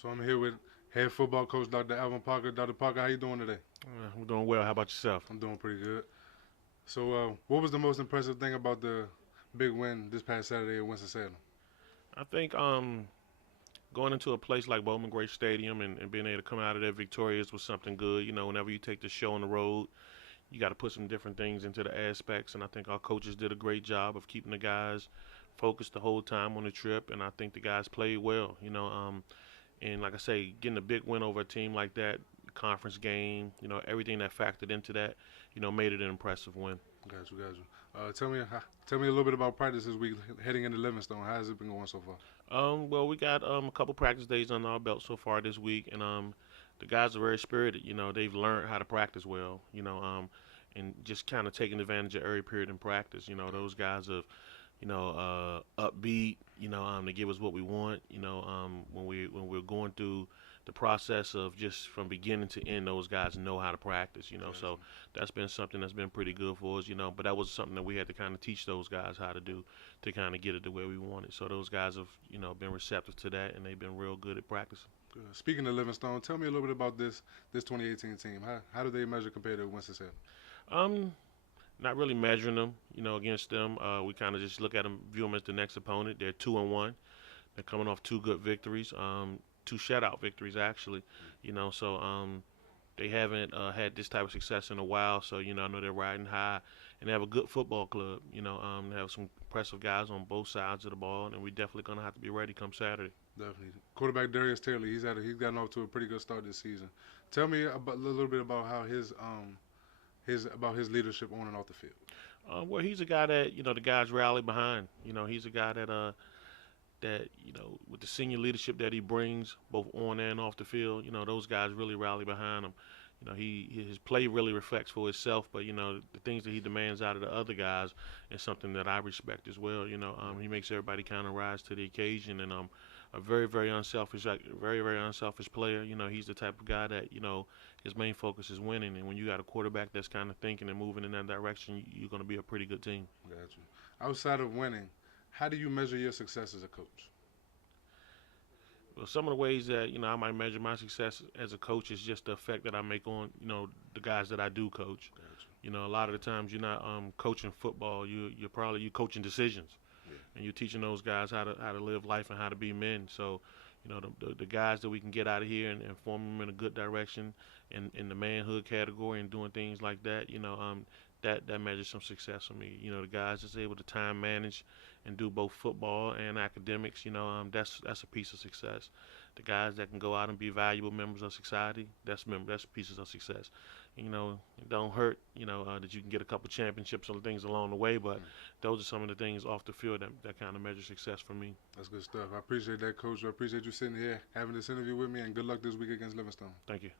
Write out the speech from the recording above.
So I'm here with head football coach Dr. Alvin Parker. Dr. Parker, how you doing today? I'm doing well. How about yourself? I'm doing pretty good. So, what was the most impressive thing about the big win this past Saturday at Winston-Salem? I think going into a place like Bowman Gray Stadium and being able to come out of there victorious was something good. You know, whenever you take the show on the road, you got to put some different things into the aspects, and I think our coaches did a great job of keeping the guys focused the whole time on the trip, and I think the guys played well. And like I say, getting a big win over a team like that, conference game, everything that factored into that, made it an impressive win. Got you, got you. Tell me a little bit about practice this week heading into Livingstone. How has it been going so far? Well, we got a couple practice days under our belt so far this week, and the guys are very spirited. They've learned how to practice well. And just kind of taking advantage of every period in practice. Those guys have, upbeat. To give us what we want. When we're going through the process of just from beginning to end, those guys know how to practice. So that's been something that's been pretty good for us. But that was something that we had to kind of teach those guys how to do to kind of get it the way we want it. So those guys have, been receptive to that, and they've been real good at practicing. Good. Speaking of Livingstone, tell me a little bit about this 2018 team. How do they measure compared to Winston-Salem? Um, Not really measuring them, against them. We kind of just look at them, view them as the next opponent. They're 2-1. They're coming off two good victories, two shutout victories actually. So they haven't had this type of success in a while. So I know they're riding high, and they have a good football club. They have some impressive guys on both sides of the ball, and we're definitely gonna have to be ready come Saturday. Definitely. Quarterback Darius Taylor, he's gotten off to a pretty good start this season. Tell me about a little bit about how his leadership on and off the field. Well, he's a guy that the guys rally behind. He's a guy that with the senior leadership that he brings both on and off the field, those guys really rally behind him. His play really reflects for himself, but the things that he demands out of the other guys is something that I respect as well. He makes everybody kind of rise to the occasion, and a very unselfish, very unselfish player. He's the type of guy that his main focus is winning, and when you got a quarterback that's kind of thinking and moving in that direction, you're going to be a pretty good team. Got you. Outside of winning, how do you measure your success as a coach? Well, some of the ways that I might measure my success as a coach is just the effect that I make on the guys that I do coach. Got A lot of the times you're not coaching football. You're coaching decisions, you. Yeah. and you're teaching those guys how to live life and how to be men. So the guys that we can get out of here and form them in a good direction in the manhood category and doing things like that. That measures some success for me. The guys that's able to time manage and do both football and academics. That's a piece of success. The guys that can go out and be valuable members of society. That's pieces of success. It don't hurt. That you can get a couple championships and things along the way, but those are some of the things off the field that kind of measure success for me. That's good stuff. I appreciate that, Coach. I appreciate you sitting here having this interview with me, and good luck this week against Livingstone. Thank you.